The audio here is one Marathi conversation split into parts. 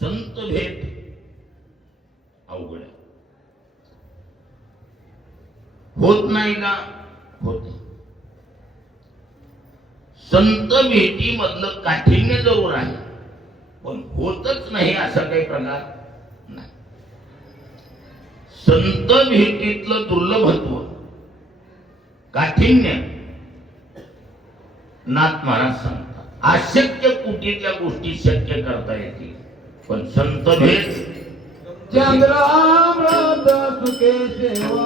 संत भेट अवघड आहे. होत नाही का? होत. संत भेटी मधलं काठिण्य जरूर आहे, पण होतच नाही असा काही प्रकार नाही. संत भेटीतलं दुर्लभत्व, काठिण्य नाथ महाराज सांगतात. अशक्य कुटीतल्या गोष्टी शक्य करता येतील, पण संत भेट चंद्रामृत सुखे सेवा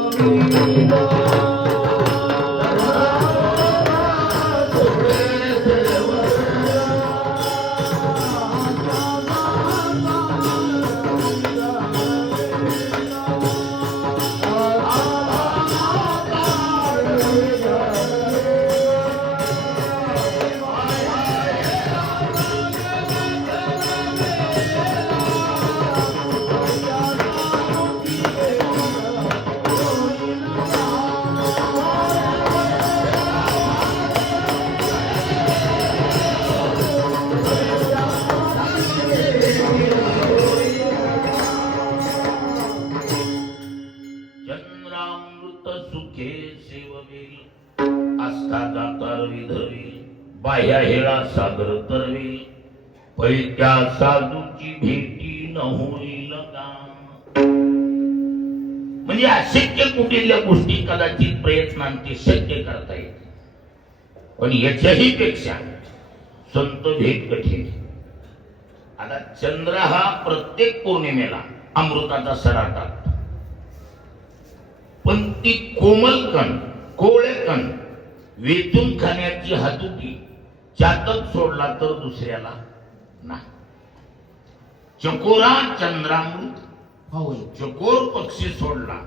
बाह्या हेळा सागर तरवेल, पैत्या साधूची भेटी न होईल काम. म्हणजे अशक्य कुठल्या गोष्टी कदाचित प्रयत्नांची शक्य करता येते, पण याच्याही पेक्षा संत भेट कठीण. आता चंद्र हा प्रत्येक पौर्णिमेला अमृताचा सरा टाकतो, पण ती कोमल कण, कोवळे कण वेचून खाण्याची हातुकी चातक सोडला तर दुसऱ्याला नाही. चकोरा चंद्रामृत खाऊन चकोर पक्षी सोडला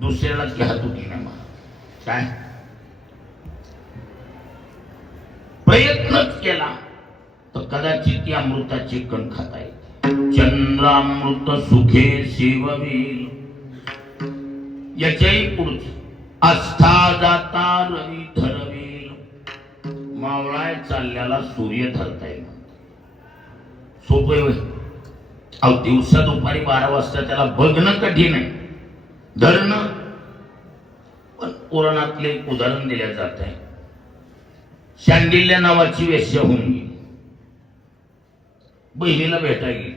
दुसऱ्याला ती हातुकी नाही. काय प्रयत्नच केला तर कदाचित ती अमृताची कण खाता येते. चंद्रामृत सुखे सेववेल, याच्याही पुढच आस्था जाता रवी धरवेल. मावळाय चालल्याला सूर्य धरता येईल. सोपं होय. अहो दिवसा दुपारी 12 वाजता त्याला बघणं कठीण आहे, धरणं. पण पुराणातले उदाहरण दिले जात आहे. शांडिल्य नावाची वेश्या होऊन गेली, बहिणीला भेटायला गेली.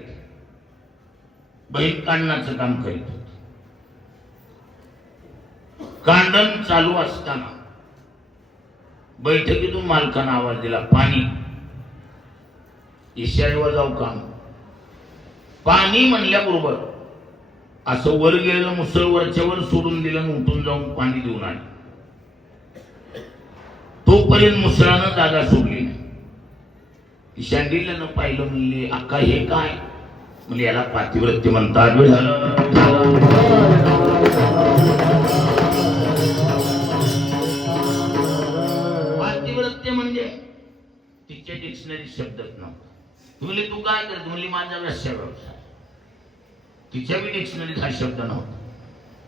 बहीण कांडणाचं काम करीत होती. कांडण चालू असताना बैठकीतून मालकानं आवाज दिला, पाणी. इशाऱ्यावर जाऊ काम. पाणी म्हणल्याबरोबर असं वर गेलेलं मुसळ वरच्यावर सोडून दिलं आणि उठून जाऊन पाणी देऊन आले. तोपर्यंत मुसळानं जागा सोडली नाही. शांडिल्यानं पाहिलं, म्हणले अक्का हे काय? म्हणजे याला पातिव्रत्य म्हणतात. पातिव्रत्य म्हणजे तिच्या डिक्शनरी शब्दच नव्हता. तुम्ही तू काय करत? म्हणली माझा व्यवसाय. तिच्या बी डिक्शनरीत हा शब्द नव्हता.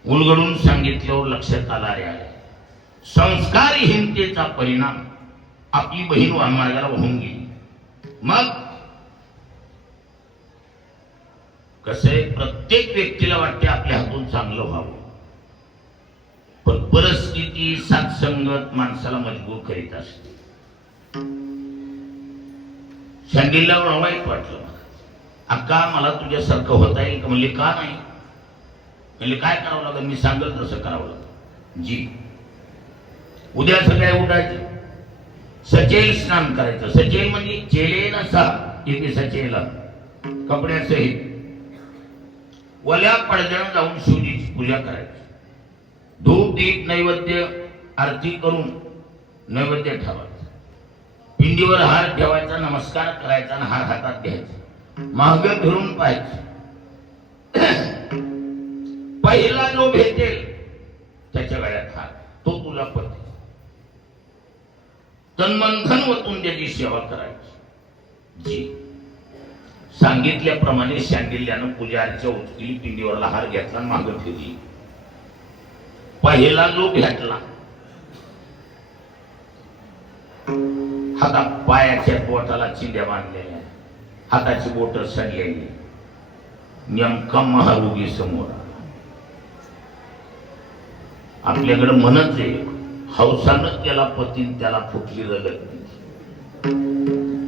उलगडून सांगितल्यावर लक्षात आला रे आले. संस्कारहीनतेचा परिणाम आपली बहीण वामार्गाला वाहून गेली. मग कसं आहे, प्रत्येक व्यक्तीला वाटते आपल्या हातून चांगलं व्हावं, पण परिस्थिती साथसंगत माणसाला मजबूर करीत असते. शांडिल्यावर वाईट वाटलं. अक्का मला तुझ्यासारखं होता येईल का? म्हणले का नाही? म्हणले काय करावं लागेल? मी सांगल तसं करावं लागेल. जी उद्या सकाळी उठायचं, सचेल स्नान करायचं. सचेल म्हणजे चेले नसा इथे सचेला कपड्यासहित वल्या पडद्यानं जाऊन शिवजीची पूजा करायची. धूप दीप नैवेद्य आरती करून नैवेद्य ठेवायचं. पिंडीवर हार ठेवायचा, नमस्कार करायचा आणि हार हातात घ्यायचा. मागे फिरून पाहायचं. पहिला जो भेटेल त्याच्या गळ्यात हार, तो तुला पती. तन्मंथन वतून त्याची सेवा करायची. जी सांगितल्याप्रमाणे शांडिल्यानं पूजारीच्या उचली पिंडीवरला हार घेतला, मागे फिरली. पहिला जो भेटला हातात पायाच्या बोटाला चिंध्या बांधलेल्या, हाताची बोट सडलेली, नेमका महारोगी समोर आला. आपल्याकडे म्हणत आहे, हौसानं त्याला पतीन त्याला फुटली रगत.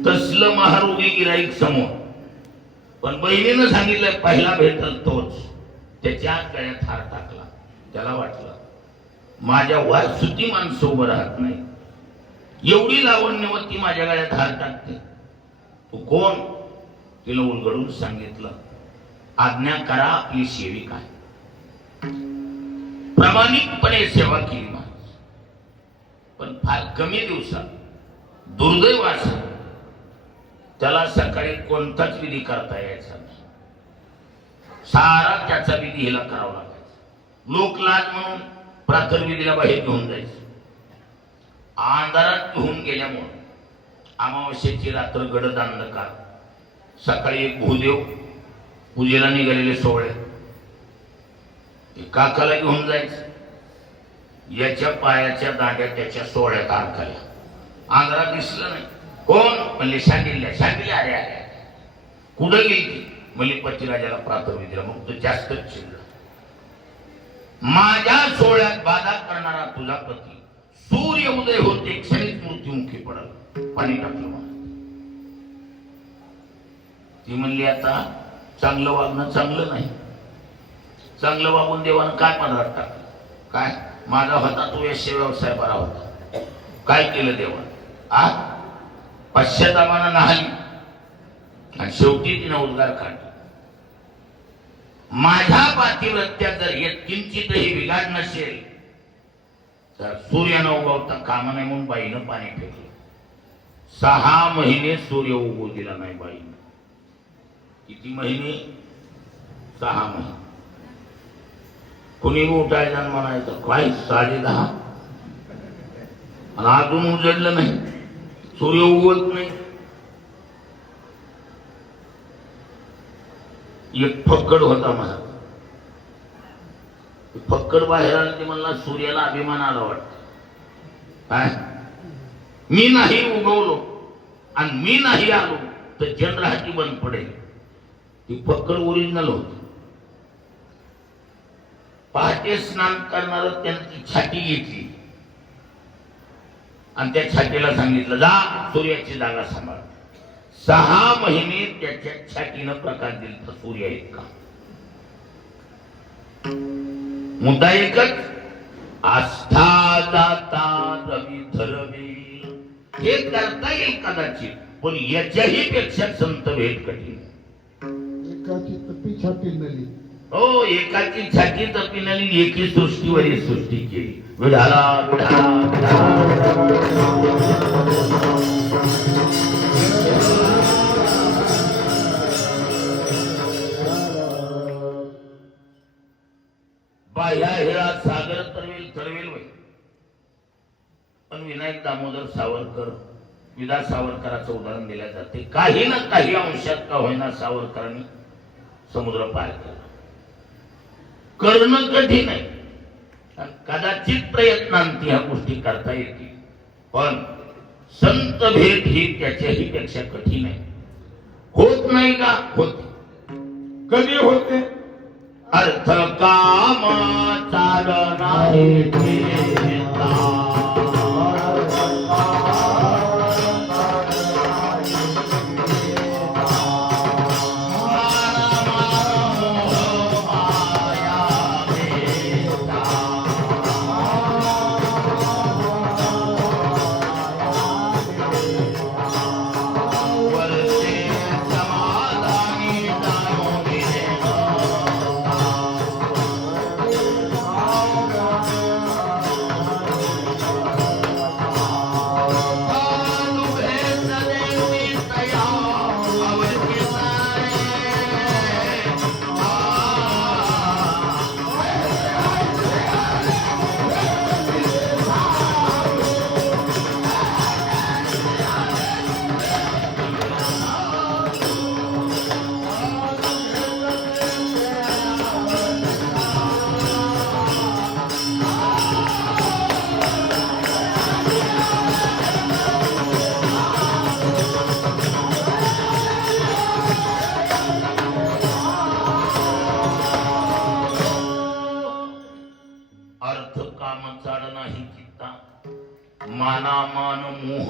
तसलं महारोगी गिराईक समोर. पण बहिणीनं सांगितलं पहिला भेटल तोच. त्याच्या गळ्यात हार टाकला. त्याला वाटलं माझ्या वारसुती माणसं उभं राहत नाही, एवढी लावण्यवती माझ्या गळ्यात हार टाकते. तू कोण? तिला उलगडून सांगितलं, आज्ञा करा आपली सेविका आहे. प्रामाणिकपणे सेवा केली माणूस. पण फार कमी दिवसात दुर्दैव असं त्याला सकाळी कोणताच विधी करता यायचा नाही. सारा त्याचा विधी हिला करावा लागायचा. लोक लाज म्हणून प्रातर्विधीला बाहेर घेऊन जायचं. अंधारात घेऊन गेल्यामुळे अमावस्येची रात्र गडद अंधकार. सकाळी एक भूदेव पूजेला निघालेले सोहळे काकाला घेऊन जायचं. याच्या पायाच्या दांड्या त्याच्या सोहळ्यात अडकल्या. अंधारात दिसलं नाही. कोण? म्हणले सांगितल्या. सांगितले अरे अरे कुठं गेली? म्हणले पतिराजाला प्रातर्विधीला. मग तो जास्तच चिडला. माझ्या सोहळ्यात बाधा करणारा तुझा पती सूर्य उदय होते क्षणिक मृत्युमुखी पडल. पाणी टाकलं मला. ती म्हणली आता चांगलं वागणं चांगलं नाही. चांगलं वागून देवानं काय पदार्थ टाकलं? काय माझा होता तो यश व्यवसाय बरा होता. काय केलं देवानं? पश्चातापानं नाहली आणि शेवटी तिनं उद्गार काढला. माझ्या पातिव्रत्यात जर किंचितही बिघाड नसेल तर सूर्यानं उगवता कामा नाही म्हणून बाईनं पाणी फेकलं. 6 महिने सूर्य उगवू दिला नाही बाईनं. किती महिने? 6 महिने. कुणी उठायचं म्हणायचं काय 10:30 आणि अजून उजडलं नाही, सूर्य उगवत नाही. एक फक्कड होता मला. फक्कड बाहेर आला ते म्हणला सूर्याला अभिमान आला वाटत. काय मी नाही उगवलो आणि मी नाही आलो तर चंद्रहाती बंद पडेल. ती फक्कड ओरिजिनल होती. पहाटे स्नान करणार त्यानं ती छाती घेतली आणि त्या छातीला सांगितलं जा सूर्याची जागा सांभाळ. 6 महिने त्याच्या छातीनं प्रकाश दिला तर सूर्य इतका. मुद्दा एकच, आस्था दाता रवी धरवी. हे करता येईल कदाचित, पण याच्याही पेक्षा संत भेट कठीण. एकाची तपी छाती नली. हो, एकाची छाती तपिनाली एकी सृष्टीवरील सृष्टी केली. विढाला विढाला बाह्या हिळा सागर तरवेल तरवेल वय. पण विनायक दामोदर सावरकर, विदा सावरकराचं उदाहरण दिल्या जाते. काही ना काही अंशात का होईना सावरकरांनी समुद्र पार केला. करणं कठीण आहे. कदाचित प्रयत्नांती ह्या गोष्टी करता येतील, पण संत भेट ही त्याच्याही पेक्षा कठीण आहे. होत नाही का? होते. कधी होते? अर्थ काम चालना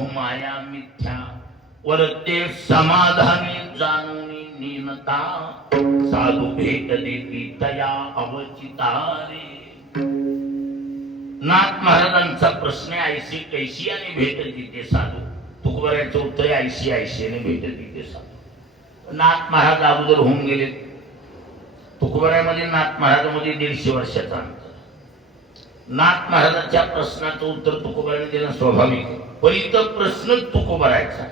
मोहमाया मिथ्या वरते समाधानी जाणून नीनता साधू भेट देती तया अवचितारे. नाथ महाराजांचा प्रश्न आहे ऐशी कैशी आणि भेट देते साधू. तुकोबारायचं उत्तर ऐशी ऐशीने भेट देते साधू. नाथ महाराज अगोदर होऊन गेले. तुकोबारामध्ये नाथ महाराजांमध्ये 150 वर्षाचा अंतर. नाथ महाराजांच्या प्रश्नाचं उत्तर तुकोबाराने देणं स्वाभाविक. पण इथं प्रश्न तुकोबारायचा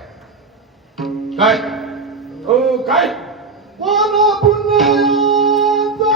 काय हो काय कोण पुण्याचा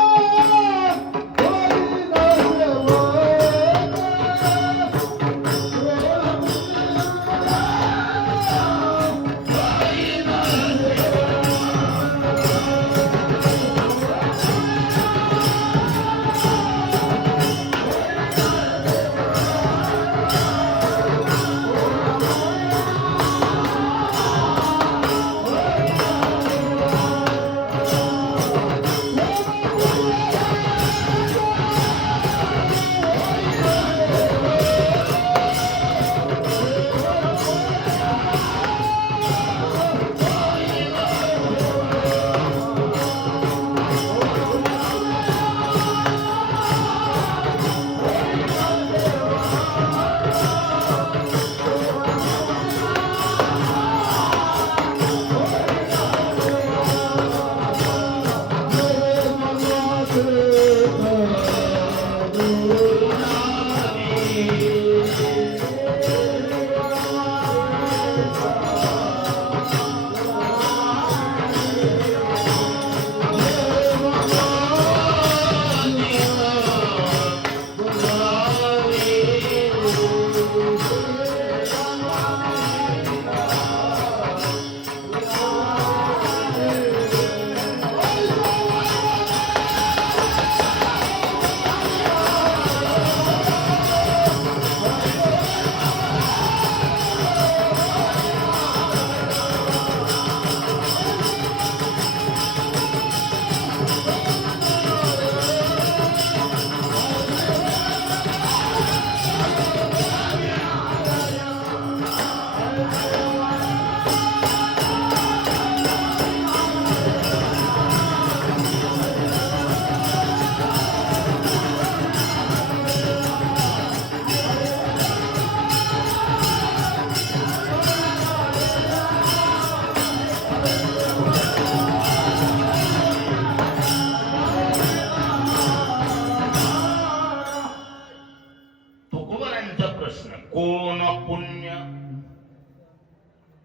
कोण पुण्य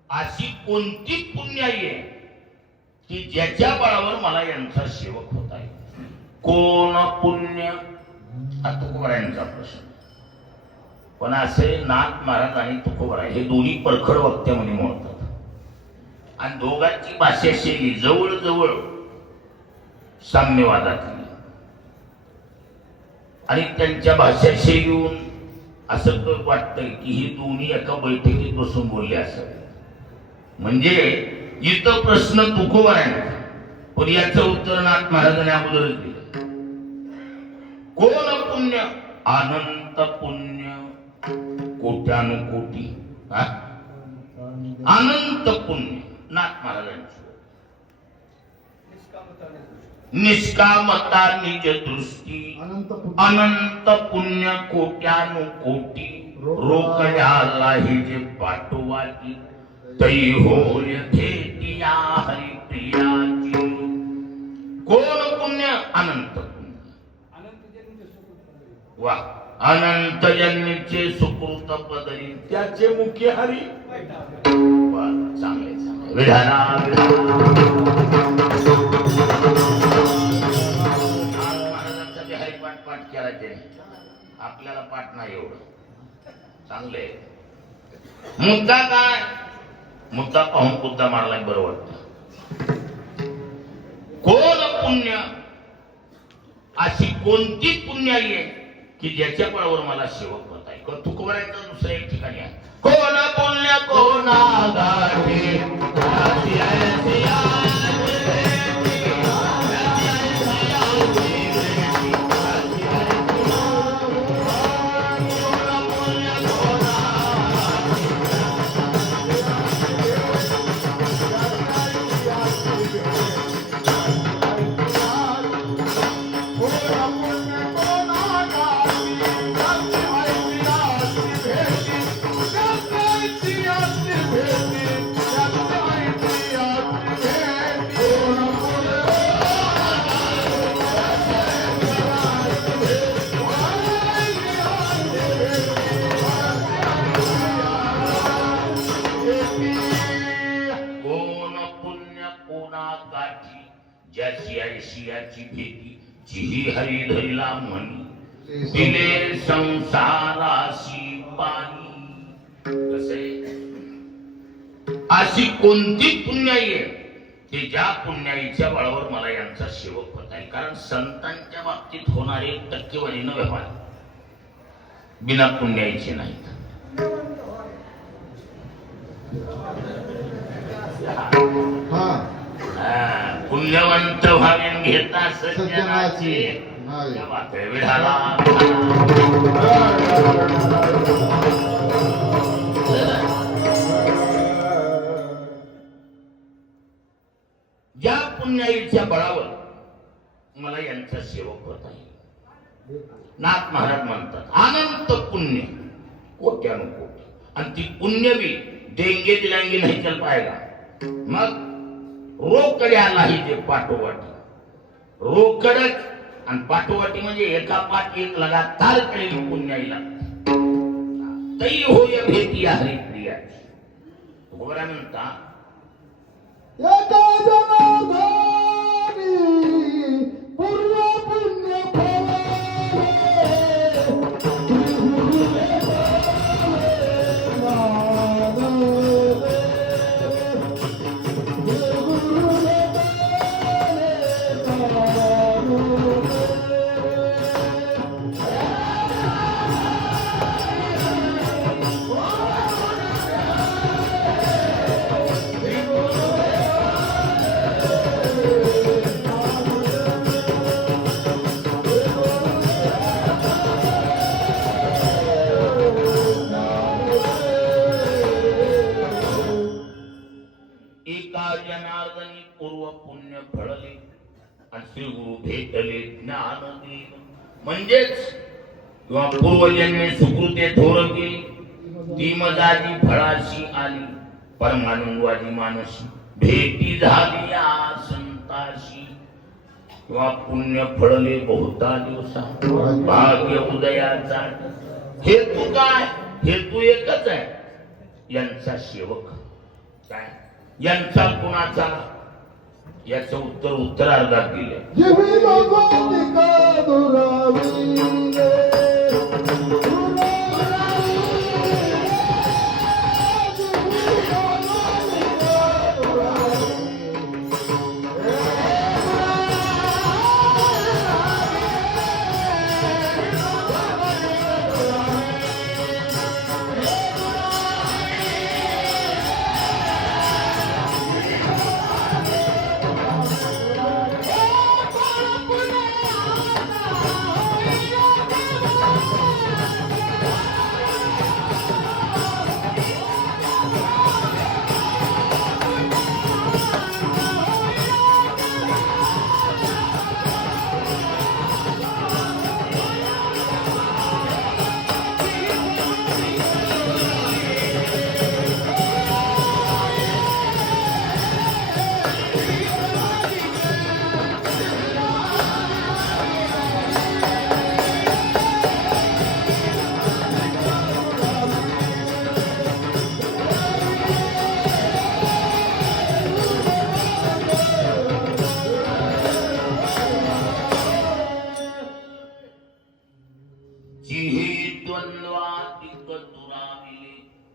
अशी कोणती पुण्य आहे की ज्याच्या बळावर मला यांचा सेवक होता आहे. कोण पुण्य हा तुकोबारायांचा प्रश्न. पण असे नाथ महाराज आणि तुकोबाराय हे दोन्ही परखड वक्त्यामध्ये मोडतात आणि दोघांची भाषा शैली जवळजवळ साम्यवादातली आणि त्यांच्या भाषा शैलीहून असं वाटतंय की ही दोन्ही एका बैठकीत बसून बोलले असावे. म्हणजे इथं प्रश्न तुकोबारायांचा पण याचं उत्तर नाथ महाराजांनी अगोदरच दिलं. कोण पुण्य अनंत पुण्य कोट्यानुकोटी अनंत पुण्य नाथ महाराजांचं निष्कामता निज दृष्टी अनंत पुण्य कोट्यानुकोटी रोकण्याला ही जे पाठवाची तै होय थेटिया हरिप्रियाची. कोण पुण्य अनंत पुण्य वा अनंत जन्मीचे सुकृत पदरी त्याचे मुख्य हरी. चांगले चांगले विधाना पाठ केला त्याने आपल्याला पाठ नाही एवढं चांगले. मुद्दा काय मुद्दा पाहून मुद्दा मारलाय बरं वाटतं. कोण पुण्य अशी कोणती पुण्य आहे की ज्याच्या बळावर मला सेवक होत आहे. तुकोबारायांचं दुसऱ्या एक ठिकाणी आहे. कोण पुण्य कोणा गाठी गाठी ज्याची ऐशियाची भीती जिही हरी धरिला म्हणी दिले संसाराशी पाणी. कसे अशी कोणती पुण्याई आहे की ज्या पुण्याईच्या बळावर मला यांचा सेवक होता आहे. कारण संतांच्या बाबतीत होणारे टक्केवारीनं व्यवहार बिना पुण्याईचे नाहीत. पुण्यवंत व्हावे घेता सज्जनाची विढाला. ज्या पुण्याईच्या बळावर मला यांचा सेवक होत आहे. नाथ महाराज म्हणतात अनंत पुण्य कोट्यानुकोटी आणि ती पुण्य बी देंगे दिलांगे नाही चल पाएगा. मग रोकडे आलाही ते पाठोवाटी रोकडच आणि पाठोवाटी म्हणजे एका पाठ एक लगातार केलेली पुण्याई लागते. तई होय भेटी हरिप्रियाची. तुकोबरा म्हणता पूर्व पुण्य जनार्दनी पूर्व पुण्य फळले आणि श्री गुरु भेटले ज्ञान देव. म्हणजेच किंवा पूर्वजन्मे सुकृते थोर केली ती मजाजी फळाशी आली परमानंदवादी मानसी भेटी झाली या संताशी. किंवा पुण्य फळले बहुता दिवसा भाग्य उदयाचा. हेतू काय? हेतू एकच आहे यांचा सेवक. काय यांचा कुणाचा? याचं उत्तर उत्तरार्धात दिले.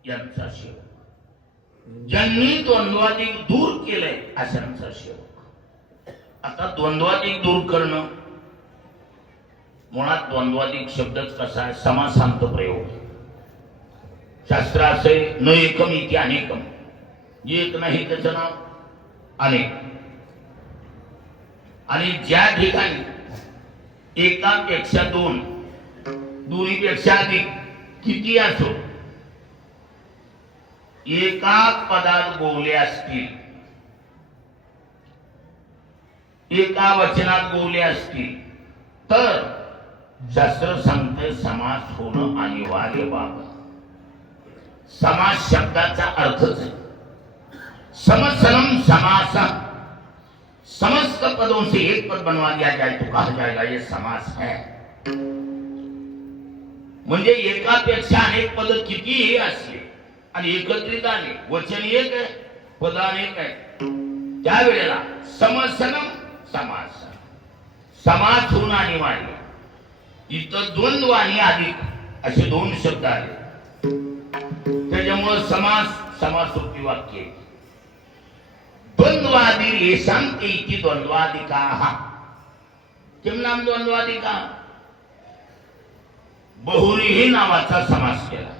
यांचा सेवक. ज्यांनी द्वंद्वाधिक दूर केलंय अशांचा सेवक. आता द्वंद्वाधिक दूर करणं मुळात द्वंद्वाधिक शब्दच कसा आहे? समासांत प्रयोग. शास्त्र असे न एकम इति अनेकम. एक नाही त्याचं नाव अनेक. आणि ज्या ठिकाणी एकापेक्षा दोन दोन्हीपेक्षा अधिक किती असो एका पदात बोलले असतील एका वचनात बोलले असतील तर शास्त्र सांगते समास होणं अनिवार्य बाब. समास शब्दाचा अर्थच आहे समसनम समासा. समस्त पदों से एक पद बनवा दिया जाए तो कहा जाएगा ये समास है. म्हणजे एकापेक्षा अनेक पद कितीही असले आणि एकत्रित आले वचन एक आहे पद अनेक आहे त्यावेळेला समसनम समास, समास होऊन आणि वाढले. इथं द्वंद्व आणि अधिक असे दोन शब्द आले. त्याच्यामुळे समास समासोक्ती वाक्य. द्वंद्वादी येशांते इति द्वंद्वादिकाः. किम नाम द्वंद्वादिका? बहुव्रीही नावाचा समास केला.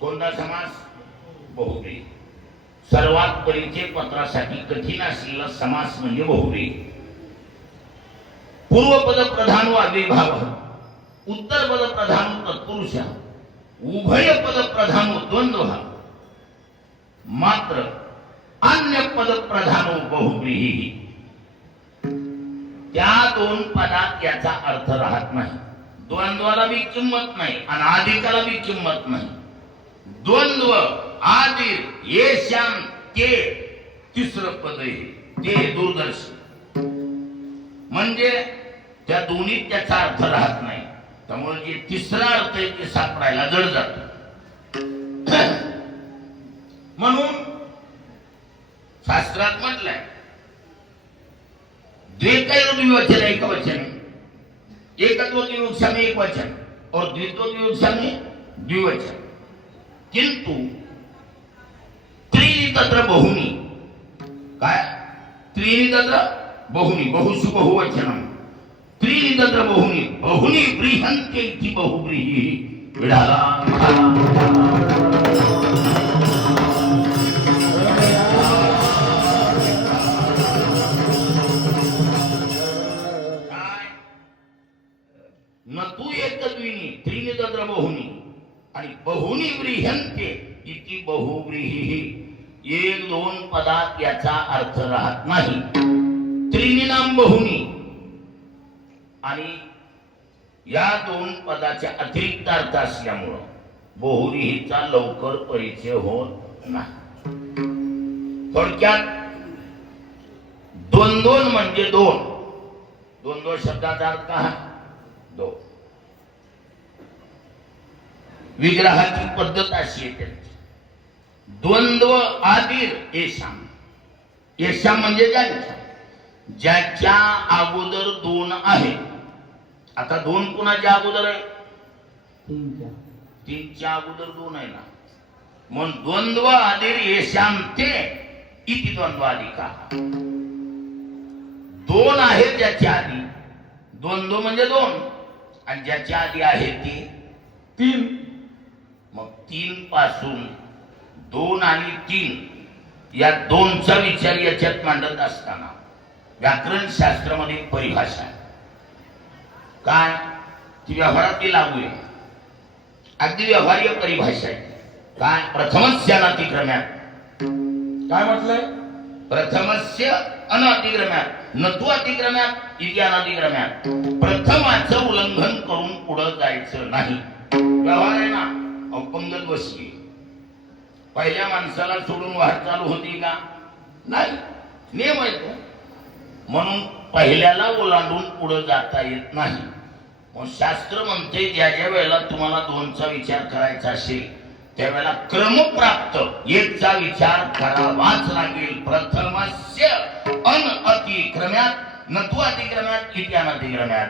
कोणता समास? बहुव्रीही. सर्वात परिचय पत्रासाठी कठीण असलेला समास म्हणजे बहुव्रीही. पूर्वपद प्रधान व अव्ययभाव, उत्तर पद प्रधान तत्पुरुष, उभय पद प्रधान द्वंद्व, मात्र अन्य पद प्रधान बहुव्रीही. त्या दोन पदात याचा अर्थ राहत नाही. द्वंद्वाला बी किंमत नाही आणि अधिकाला बी किंमत नाही. द्वंद्व आदिर येशान ते तिसरं पद आहे ते दूरदर्शी, म्हणजे त्या दोन्हीत त्याचा अर्थ राहत नाही. त्यामुळे जे तिसरा अर्थ आहे ते सापडायला जड जातो. म्हणून शास्त्रात म्हटलंय द्विवचन एक वचन, एकत्व विवक्षा में एक वचन और द्वित्व विवक्षा में द्विवचन, किंतु त्रीणि तत्र बहुनी. काय? त्रीणि तत्र बहुनी, बहुषु बहुवचनम. त्रीणि तत्र बहुनी, बहुनी व्रीहन्ते इति बहुव्रीहि. विढाला नतु एकत्विनी त्रीणि तत्र बहुनी आणि बहुनी व्रीहन्ते इति बहुव्रीहि. एक दोन पदात याचा अर्थ राहत नाही. त्रीणि नाम बहुनी आणि या दोन पदाच्या अतिरिक्त अर्थ असल्यामुळं बहुव्रीहीचा लवकर परिचय होत नाही. थोडक्यात दोन दोन म्हणजे दोन. दोन दोन शब्दाचा अर्थ काय? दोन. विग्रहाची पद्धत अशी आहे त्यांची. द्वंद्व आदिर येशाम. येशाम म्हणजे ज्याच्या, ज्याच्या अगोदर दोन आहे. आता दोन कुणाच्या अगोदर आहे? तीनच्या अगोदर दोन आहे ना. म्हणून द्वंद्व आदिर येशाम ते इति द्वंद्वादिका. दोन आहे ज्याच्या आधी. द्वंद्व म्हणजे दोन आणि ज्याच्या आधी आहे ते तीन. मग तीन पासून दोन आणि तीन या दोनचा विचार याच्यात मांडत असताना व्याकरण शास्त्रामध्ये परिभाषा आहे. काय? ती व्यवहारातली लागू आहे. अगदी व्यवहार्य परिभाषा आहे. काय? प्रथमस्य अनतिक्रम्यात. काय म्हटलंय? प्रथमस्य अनतिक्रम्यात, नतु अतिक्रम्यात इति अनतिक्रम्यात. प्रथमाचं उल्लंघन करून पुढे जायचं नाही. व्यवहार आहे ना. अपंगत बसली, पहिल्या माणसाला सोडून वाट चालू होती का? नाही. नियम आहे तो. म्हणून पहिल्याला ओलांडून पुढे जाता येत नाही. मग शास्त्र म्हणते ज्या ज्या वेळेला तुम्हाला दोनचा विचार करायचा असेल त्यावेळेला क्रमप्राप्त एकचा विचार करावाच लागेल. प्रथमस्य अन अतिक्रम्यात नतु अतिक्रम्यात इति अनतिक्रम्यात.